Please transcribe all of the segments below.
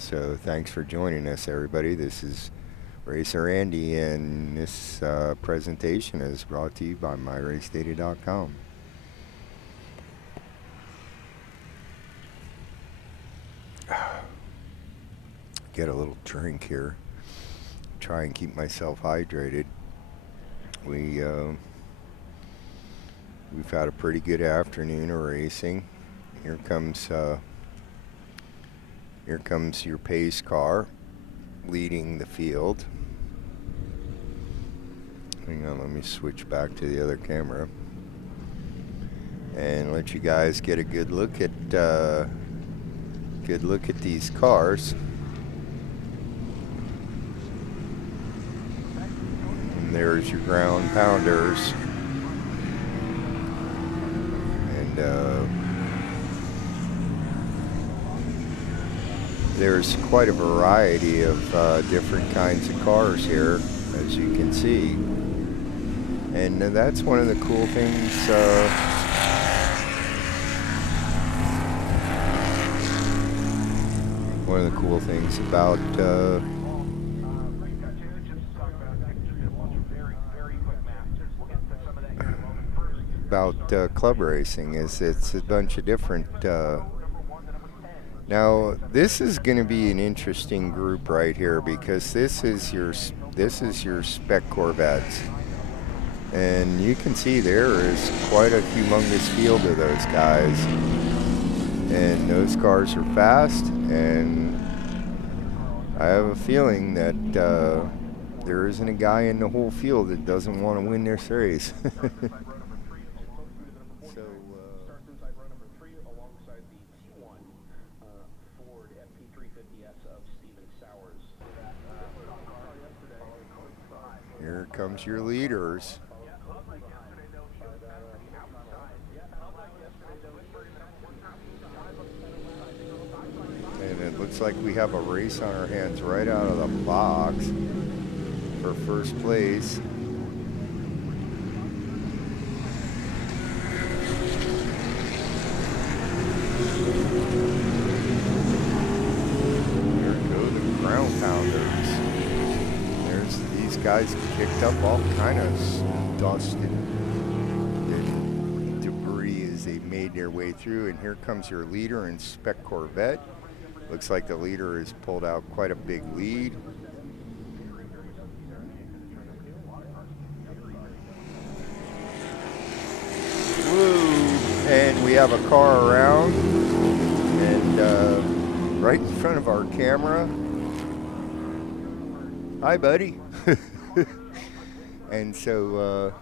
So thanks for joining us, everybody. This is Racer Andy, and this presentation is brought to you by MyRaceData.com. Get a little drink here. Try and keep myself hydrated. We've had a pretty good afternoon of racing. Here comes your pace car leading the field. Hang on, let me switch back to the other camera and let you guys get a good look at these cars. And there's your ground pounders, and there's quite a variety of different kinds of cars here, as you can see. And that's one of the cool things about club racing is it's a bunch of different. Now this is going to be an interesting group right here, because this is your Spec Corvettes. And you can see there is quite a humongous field of those guys. And those cars are fast, and I have a feeling that there isn't a guy in the whole field that doesn't want to win this race. Here comes your leaders. And it looks like we have a race on our hands right out of the box for first place. Here go the ground pounders. There's these guys kicked up all kind of dust and debris as they made their way through. And here comes your leader in Spec Corvette. Looks like the leader has pulled out quite a big lead. Woo! And we have a car around, and right in front of our camera. Hi, buddy. And so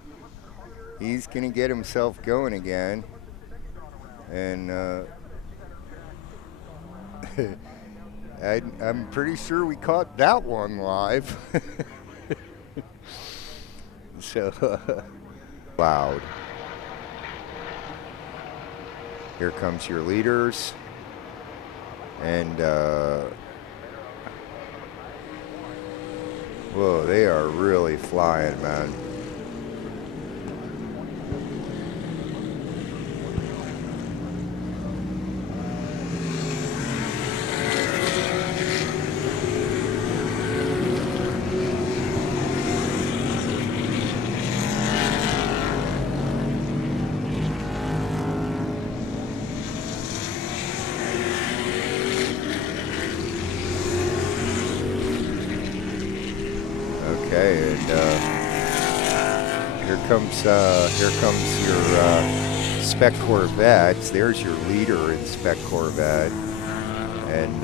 he's gonna get himself going again, and I'm pretty sure we caught that one live. So loud. Here comes your leaders, and whoa, they are really flying, man. Okay, and here comes your Spec Corvettes. There's your leader in Spec Corvette, and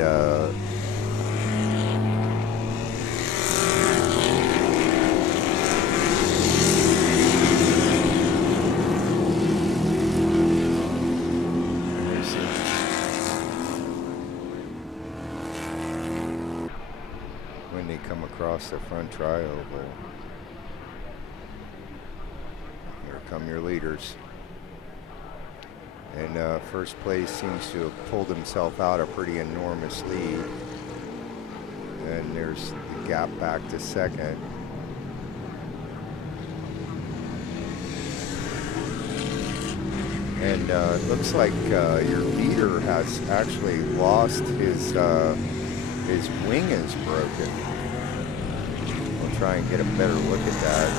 when they come across the front tri-oval. Here come your leaders. And first place seems to have pulled himself out a pretty enormous lead. And there's the gap back to second. And it looks like your leader has actually lost his his wing is broken. We'll try and get a better look at that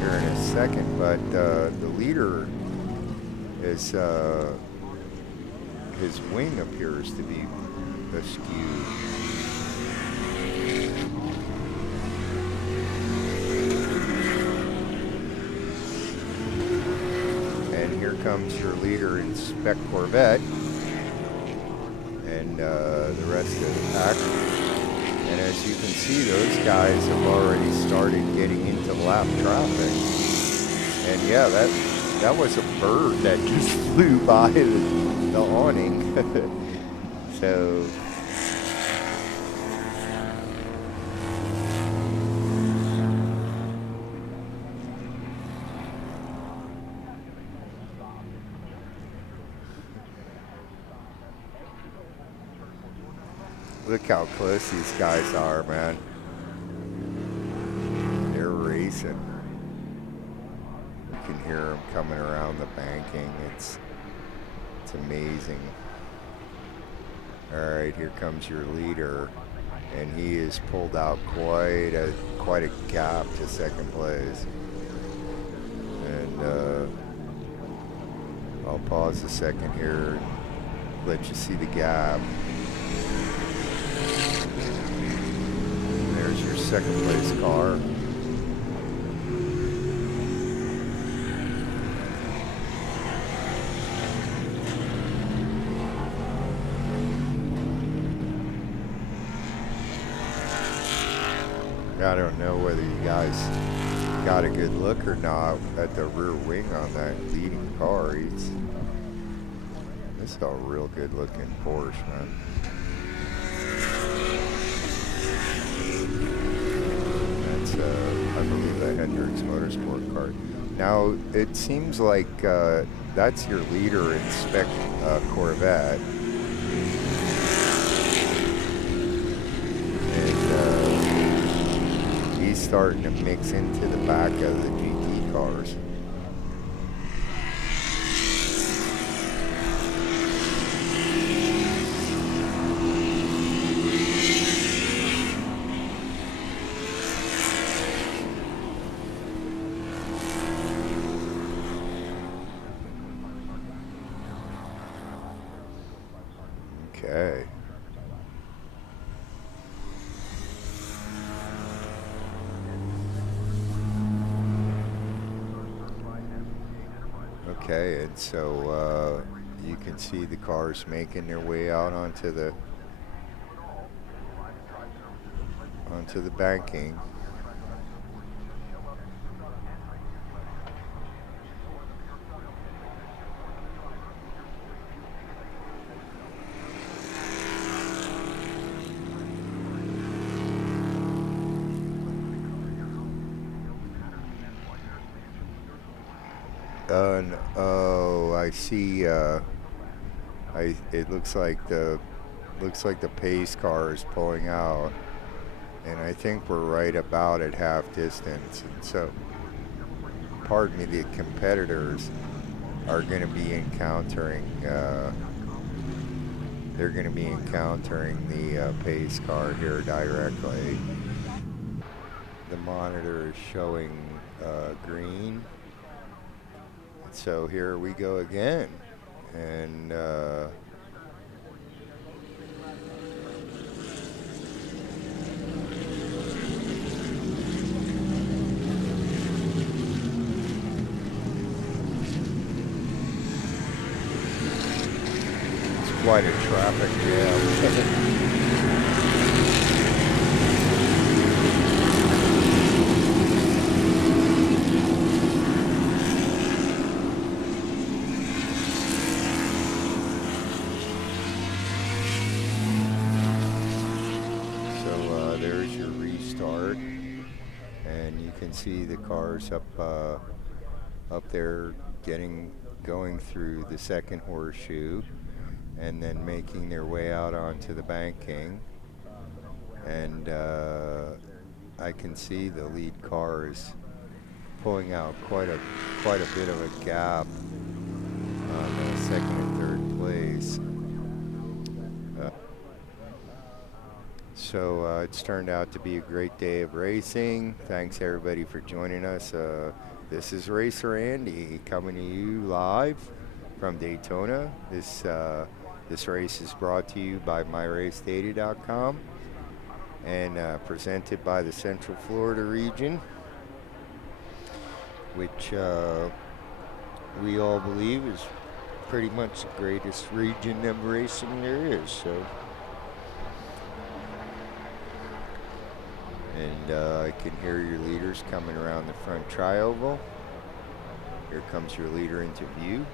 here in a second, but the leader is his wing appears to be askew. And here comes your leader in Spec Corvette and the rest of the pack. And as you can see, those guys have already started getting into lap traffic. And yeah, that was a bird that just flew by the awning. So look how close these guys are, man. They're racing. You can hear them coming around the banking. It's amazing. All right, here comes your leader, and he has pulled out quite a gap to second place. And I'll pause a second here and let you see the gap. There's your second place car. I don't know whether you guys got a good look or not at the rear wing on that leading car. This is a real good looking Porsche, man. That's I believe the Hendrix Motorsport car. Now it seems like that's your leader in Spec Corvette. Starting to mix into the back of the GT cars. Okay. Okay, and so you can see the cars making their way out onto the banking. Oh, I see. It looks like the pace car is pulling out, and I think we're right about at half distance. And so, pardon me, the competitors are going to be encountering. They're going to be encountering the pace car here directly. The monitor is showing green. So here we go again, and it's quite a traffic jam. See the cars up there going through the second horseshoe and then making their way out onto the banking, and I can see the lead car is pulling out quite a bit of a gap on second and third place. So it's turned out to be a great day of racing. Thanks everybody for joining us. This is Racer Andy coming to you live from Daytona. This race is brought to you by MyRaceData.com and presented by the Central Florida region, which we all believe is pretty much the greatest region of racing there is. So. And I can hear your leaders coming around the front tri-oval. Here comes your leader into view.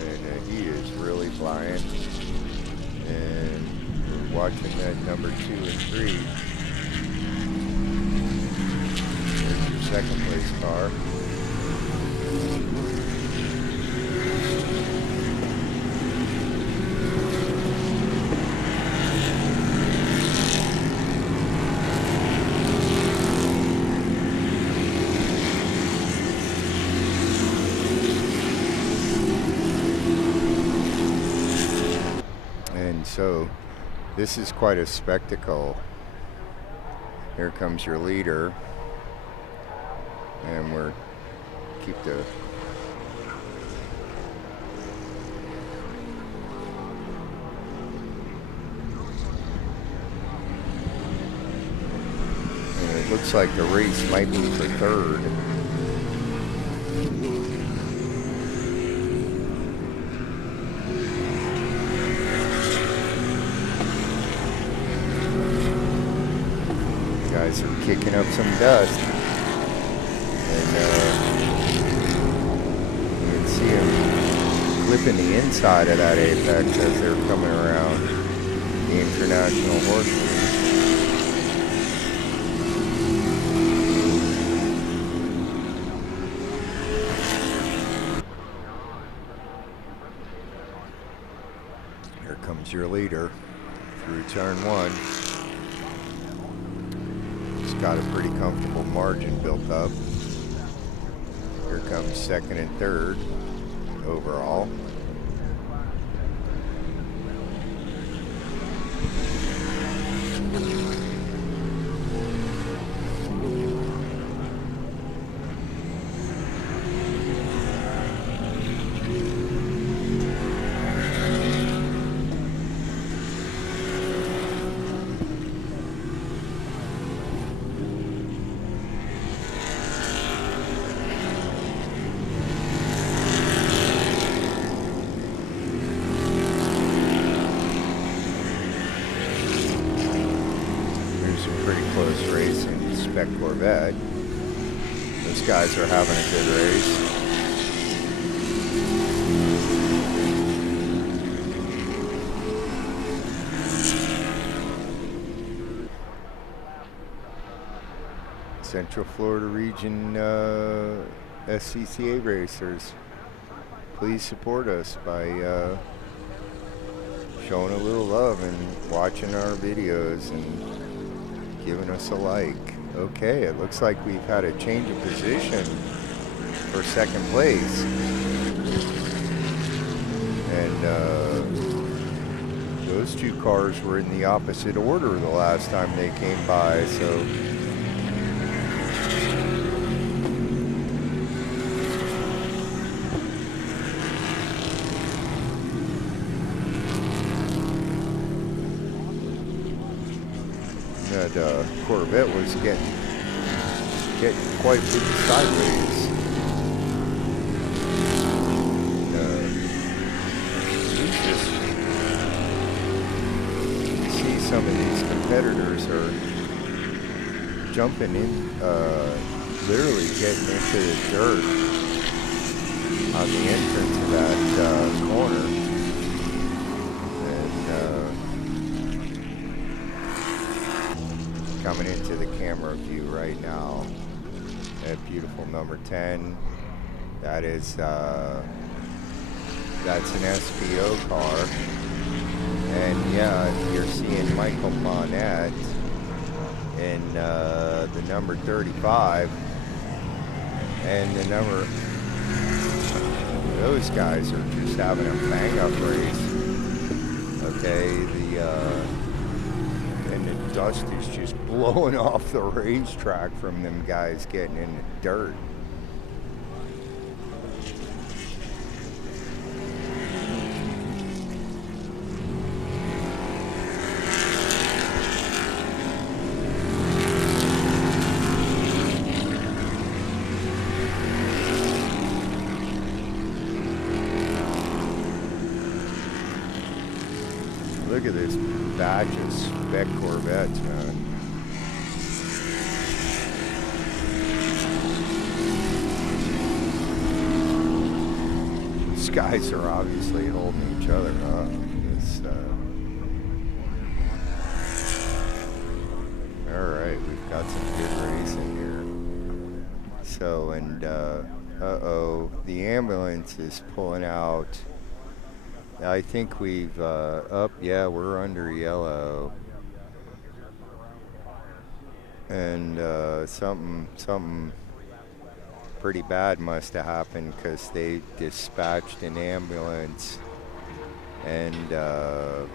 And he is really flying. And we're watching that number 2 and 3. There's your second place car. So this is quite a spectacle. Here comes your leader, and we're keep the and it looks like the race might be for third. Guys are kicking up some dust, and you can see them clipping the inside of that apex as they're coming around the International Horse. Here comes your leader through turn 1. Got a pretty comfortable margin built up. Here comes second and third overall. Close race in Spec Corvette. Those guys are having a good race. Central Florida region SCCA racers, please support us by showing a little love and watching our videos and giving us a like. Okay, it looks like we've had a change of position for second place. And those two cars were in the opposite order the last time they came by, so that Corvette was getting quite big sideways. See some of these competitors are jumping in, literally getting into the dirt on the entrance of that corner. Coming into the camera view right now, that beautiful number 10. That is that's an SPO car, and yeah, you're seeing Michael Monette in the number 35, and the number Those guys are just having a bang-up race. Okay, and the dust is just blowing off the racetrack from them guys getting in the dirt. Look at this batch of Spec Corvettes, man. These guys are obviously holding each other up. Alright, we've got some good racing here. So, and, uh-oh, the ambulance is pulling out. I think we've, yeah, we're under yellow. And something pretty bad must have happened because they dispatched an ambulance and a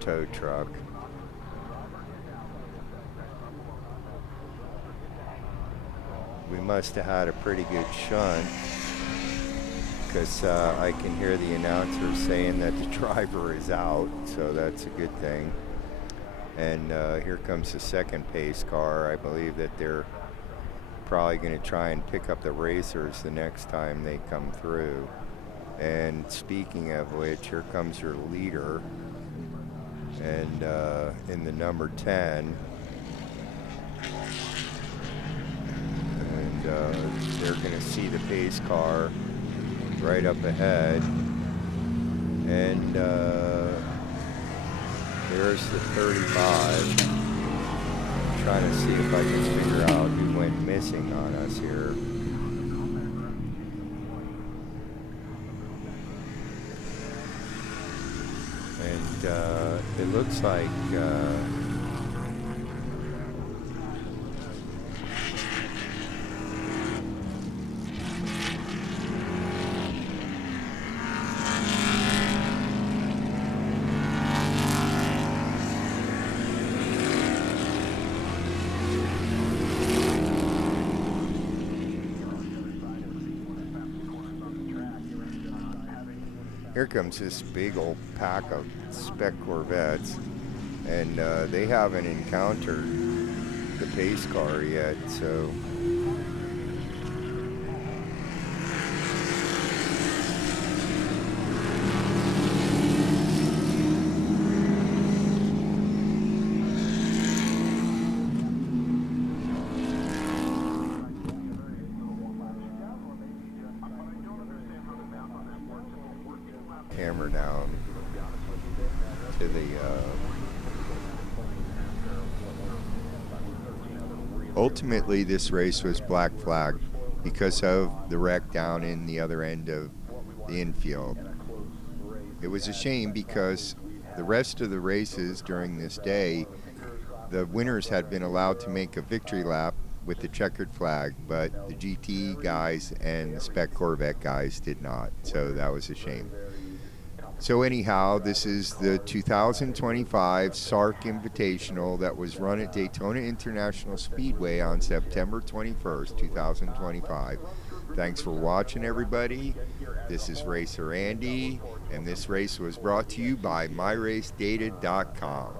tow truck. We must have had a pretty good shunt, because I can hear the announcer saying that the driver is out, so that's a good thing. And here comes the second pace car. I believe that they're probably going to try and pick up the racers the next time they come through. And speaking of which, here comes your leader, and in the number 10. And they're going to see the pace car right up ahead, and there's the 35. I'm trying to see if I can figure out who went missing on us here. And it looks like here comes this big old pack of Spec Corvettes, and they haven't encountered the pace car yet, so camera down to the ultimately this race was black flag because of the wreck down in the other end of the infield. It was a shame because the rest of the races during this day, the winners had been allowed to make a victory lap with the checkered flag, but the GT guys and the Spec Corvette guys did not, so that was a shame. So anyhow, this is the 2025 SARRC Invitational that was run at Daytona International Speedway on September 21st, 2025. Thanks for watching, everybody. This is Racer Andy, and this race was brought to you by MyRaceData.com.